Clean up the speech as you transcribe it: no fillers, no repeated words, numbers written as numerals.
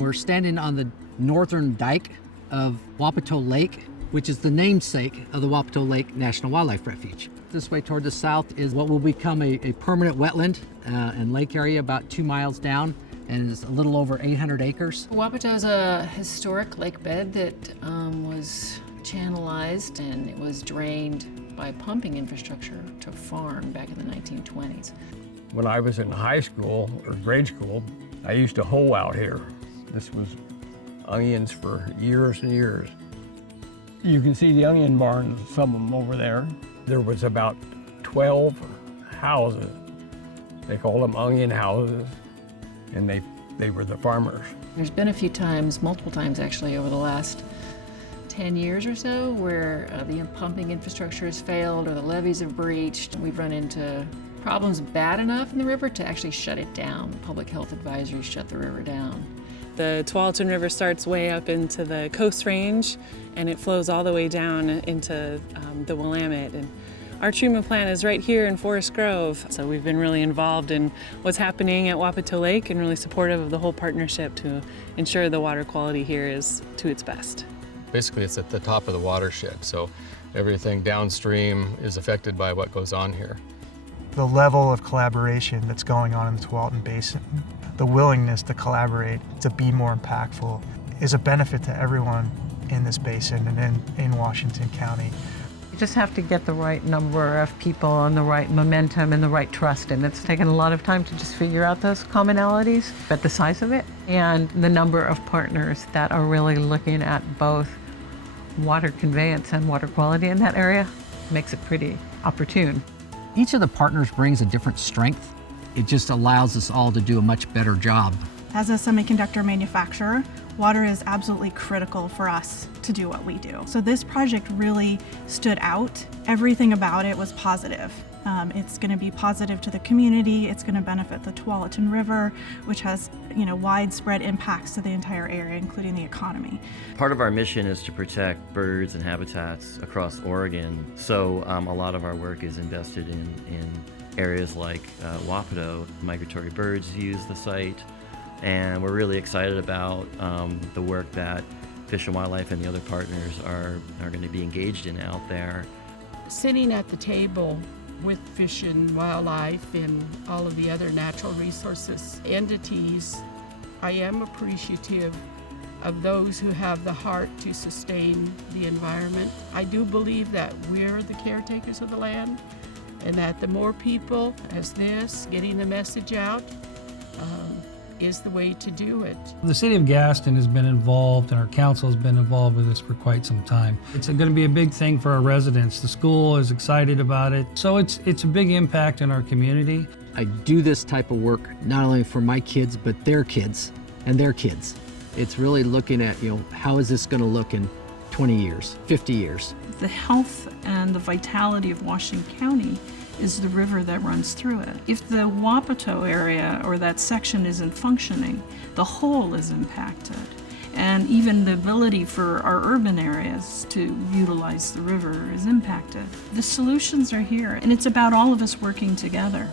We're standing on the northern dike of Wapato Lake, which is the namesake of the Wapato Lake National Wildlife Refuge. This way toward the south is what will become a permanent wetland and lake area about 2 miles down, and is a little over 800 acres. Wapato is a historic lake bed that was channelized, and it was drained by pumping infrastructure to farm back in the 1920s. When I was in high school or grade school, I used to hoe out here. This was onions for years and years. You can see the onion barns, some of them over there. There was about 12 houses. They called them onion houses, and they were the farmers. There's been a few times, multiple times actually, over the last 10 years or so, where the pumping infrastructure has failed or the levees have breached. We've run into problems bad enough in the river to actually shut it down. Public health advisories shut the river down. The Tualatin River starts way up into the Coast Range, and it flows all the way down into the Willamette. And our treatment plant is right here in Forest Grove, so we've been really involved in what's happening at Wapato Lake and really supportive of the whole partnership to ensure the water quality here is to its best. Basically, it's at the top of the watershed, so everything downstream is affected by what goes on here. The level of collaboration that's going on in the Tualatin Basin, the willingness to collaborate, to be more impactful, is a benefit to everyone in this basin and in Washington County. You just have to get the right number of people and the right momentum and the right trust, and it's taken a lot of time to just figure out those commonalities, but the size of it and the number of partners that are really looking at both water conveyance and water quality in that area makes it pretty opportune. Each of the partners brings a different strength. It just allows us all to do a much better job. As a semiconductor manufacturer, water is absolutely critical for us to do what we do. So this project really stood out. Everything about it was positive. It's going to be positive to the community. It's going to benefit the Tualatin River, which has, widespread impacts to the entire area, including the economy. Part of our mission is to protect birds and habitats across Oregon. So a lot of our work is invested in areas like Wapato. Migratory birds use the site, and we're really excited about the work that Fish and Wildlife and the other partners are going to be engaged in out there. Sitting at the table with Fish and Wildlife and all of the other natural resources entities, I am appreciative of those who have the heart to sustain the environment. I do believe that we're the caretakers of the land, and that the more people as this, getting the message out, is the way to do it. The city of Gaston has been involved, and our council has been involved with this for quite some time. It's going to be a big thing for our residents. The school is excited about it, so it's a big impact in our community. I do this type of work not only for my kids, but their kids and their kids. It's really looking at, how is this going to look in 20 years, 50 years? The health and the vitality of Washington County is the river that runs through it. If the Wapato area or that section isn't functioning, the whole is impacted. And even the ability for our urban areas to utilize the river is impacted. The solutions are here, and it's about all of us working together.